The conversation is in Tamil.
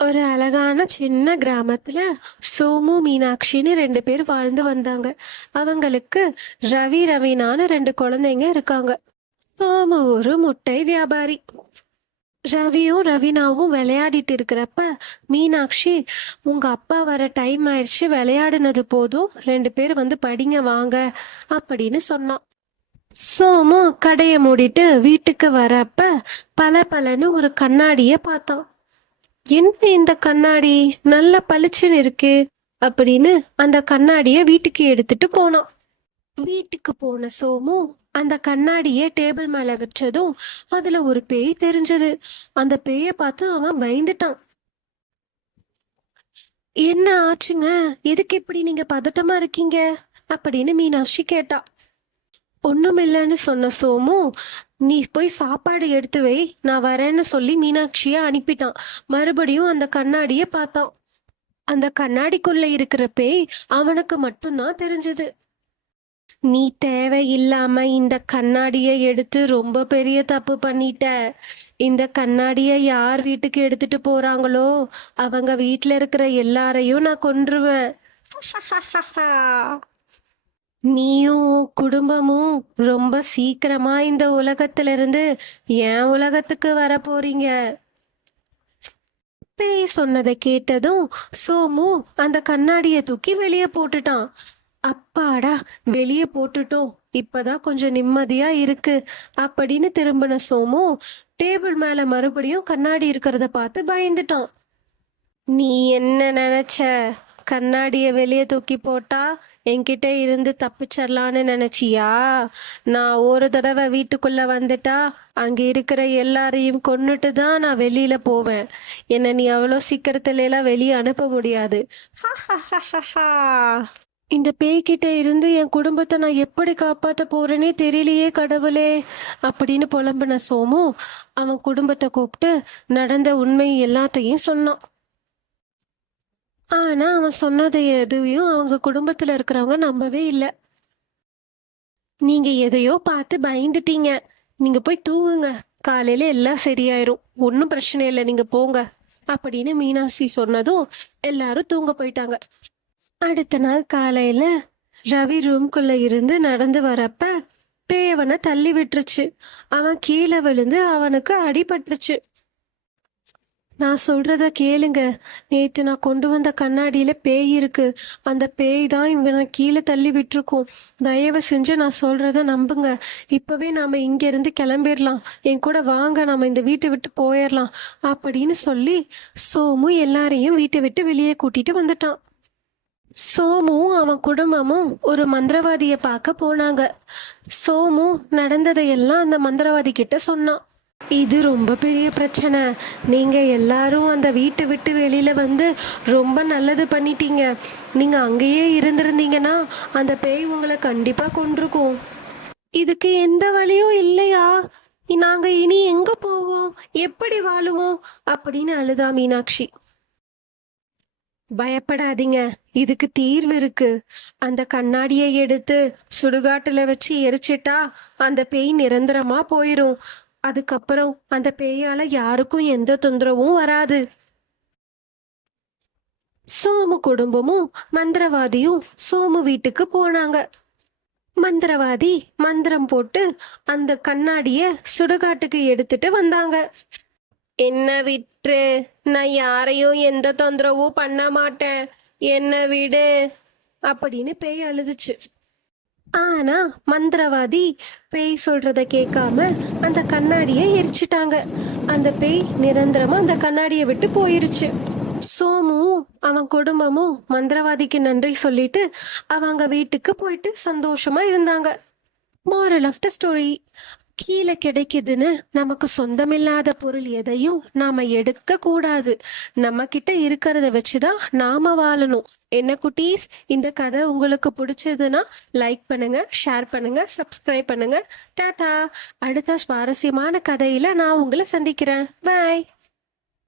ஒரு அழகான சின்ன கிராமத்துல சோமு மீனாட்சின்னு 2 பேர் வாழ்ந்து வந்தாங்க. அவங்களுக்கு ரவினான்னு 2 குழந்தைங்க இருக்காங்க. சோமு ஒரு முட்டை வியாபாரி. ரவினாவும் விளையாடிட்டு இருக்கிறப்ப மீனாட்சி, உங்க அப்பா வர டைம் ஆயிடுச்சு, விளையாடுனது போதும், 2 பேர் வந்து படிங்க வாங்க அப்படின்னு சொன்னான். சோமு கடையை மூடிட்டு வீட்டுக்கு வரப்ப பளபளன்னு ஒரு கண்ணாடிய பார்த்தான். என்ன இந்த கண்ணாடி நல்ல பளிச்சுன்னு இருக்கு அப்படின்னு அந்த கண்ணாடிய வீட்டுக்கு எடுத்துட்டு போனான். வீட்டுக்கு போன சோமு அந்த கண்ணாடிய டேபிள் மேல வச்சதும் அதுல ஒரு பேய் தெரிஞ்சது. அந்த பேய பார்த்து அவன் பயந்துட்டான். என்ன ஆச்சுங்க, எதுக்கு இப்படி நீங்க பதட்டமா இருக்கீங்க அப்படின்னு மீனாட்சி கேட்டா. ஒண்ணுமில்லைன்னு சொன்ன சோமு, நீ போய் சாப்பாடு எடுத்து வை, நான் வரேன்னு சொல்லி மீனாட்சிய அனுப்பிட்டான். மறுபடியும் அந்த கண்ணாடிய பார்த்தான். அந்த கண்ணாடிக்குள்ள இருக்கிற பேய் அவனுக்கு மட்டும்தான் தெரிஞ்சது. நீ தேவையில்லாம இந்த கண்ணாடிய எடுத்து ரொம்ப பெரிய தப்பு பண்ணிட்ட. இந்த கண்ணாடிய யார் வீட்டுக்கு எடுத்துட்டு போறாங்களோ அவங்க வீட்டுல இருக்கிற எல்லாரையும் நான் கொன்றுவேன். நீயும் குடும்பமும் ரொம்ப சீக்கிரமா இந்த உலகத்துல இருந்து என் உலகத்துக்கு வர போறீங்க. பேய் சொன்னதை கேட்டதும் சோமு அந்த கண்ணாடிய தூக்கி வெளியே போட்டுட்டான். அப்பாடா, வெளியே போட்டுட்டோம், இப்பதான் கொஞ்சம் நிம்மதியா இருக்கு அப்படின்னு திரும்பின சோமு டேபிள் மேல மறுபடியும் கண்ணாடி இருக்கிறத பார்த்து பயந்துட்டான். நீ என்ன நினைச்ச? கண்ணாடிய வெளியே தூக்கி போட்டா என்கிட்ட இருந்து தப்பிச்சிடலான்னு நினைச்சியா? நான் ஒரு தடவை வீட்டுக்குள்ள வந்துட்டா அங்க இருக்கிற எல்லாரையும் கொன்னுட்டு தான் நான் வெளியில போவேன். என்ன நீ அவ்வளோ சீக்கிரத்துல எல்லாம் வெளியே அனுப்ப முடியாது. இந்த பேய்கிட்ட இருந்து என் குடும்பத்தை நான் எப்படி காப்பாத்த போறேனே தெரியலையே கடவுளே அப்படின்னு புலம்பின சோமு அவன் குடும்பத்தை கூப்பிட்டு நடந்த உண்மை எல்லாத்தையும் சொன்னான். ஆனா அவன் சொன்னதை எதையும் அவங்க குடும்பத்துல இருக்கிறவங்க நம்பவே இல்லை. நீங்க எதையோ பார்த்து பயந்துட்டீங்க, நீங்க போய் தூங்குங்க, காலையில எல்லாம் சரியாயிரும், ஒன்றும் பிரச்சனை இல்லை, நீங்க போங்க அப்படின்னு மீனாட்சி சொன்னதும் எல்லாரும் தூங்க போயிட்டாங்க. அடுத்த நாள் காலையில ரவி ரூம்குள்ள இருந்து நடந்து வரப்ப பேயவனை தள்ளி விட்டுருச்சு. அவன் கீழே விழுந்து அவனுக்கு அடிபட்டுருச்சு. நான் சொல்றத கேளுங்க, நேத்து நான் கொண்டு வந்த கண்ணாடியில பேய் இருக்கு, அந்த பேய் தான் இவனை கீழே தள்ளி விட்டுருக்கோம். தயவு செஞ்சு நான் சொல்றத நம்புங்க, இப்பவே நாம இங்க இருந்து கிளம்பிடலாம், என் கூட வாங்க, நாம இந்த வீட்டை விட்டு போயிடலாம் அப்படின்னு சொல்லி சோமு எல்லாரையும் வீட்டை விட்டு வெளியே கூட்டிட்டு வந்துட்டான். சோமும் அவன் குடும்பமும் ஒரு மந்திரவாதியை பார்க்க போனாங்க. சோமு நடந்ததையெல்லாம் அந்த மந்திரவாதி கிட்ட சொன்னான். இது ரொம்ப பெரிய பிரச்சனை, நீங்க எல்லாரும் அந்த வீட்டை விட்டு வெளியில வந்து ரொம்ப நல்லது பண்ணிட்டீங்க. நீங்க அங்கேயே இருந்திருந்தீங்கன்னா அந்த பேய் உங்களை கண்டிப்பா கொன்றிருக்கும். இதுக்கு எந்த வழியும் இல்லையா? நாங்க இனி எங்க போவோம், எப்படி வாழுவோம் அப்படின்னு அழுதா மீனாட்சி. பயப்படாதீங்க, இதுக்கு தீர்வு இருக்கு. அந்த கண்ணாடியை எடுத்து சுடுகாட்டுல வச்சு எரிச்சிட்டா அந்த பேய் நிரந்தரமா போயிரும். அதுக்கப்புறம் அந்த பேயால யாருக்கும் எந்த தொந்தரவும் வராது. சோமு குடும்பமும் மந்திரவாதியும் சோமு வீட்டுக்கு போனாங்க. மந்திரவாதி மந்திரம் போட்டு அந்த கண்ணாடிய சுடுகாட்டுக்கு எடுத்துட்டு வந்தாங்க. என்ன விட்டுரு, நான் யாரையும் எந்த தொந்தரவும் பண்ண மாட்டேன், என்ன விடு அப்படின்னு பேய் அழுதுச்சு. ஆனா மந்திரவாதி பேய் சொல்றத கேட்காம அந்த கண்ணாடியை எரிச்சிட்டாங்க. அந்த பேய் நிரந்தரமா அந்த கண்ணாடியை விட்டு போயிருச்சு. சோமும் அவன் குடும்பமும் மந்திரவாதிக்கு நன்றி சொல்லிட்டு அவங்க வீட்டுக்கு போயிட்டு சந்தோஷமா இருந்தாங்க. moral of the story, கீழே கிடைக்குதுன்னு நமக்கு சொந்தமில்லாத பொருள் எதையும் நாம எடுக்க கூடாது. நம்ம கிட்ட இருக்கிறத வச்சுதான் நாம வாழணும். என்ன குட்டீஸ், இந்த கதை உங்களுக்கு பிடிச்சதுன்னா லைக் பண்ணுங்க, ஷேர் பண்ணுங்க, சப்ஸ்கிரைப் பண்ணுங்க. டாடா. அடுத்த சுவாரஸ்யமான கதையில நான் உங்களை சந்திக்கிறேன். பாய்.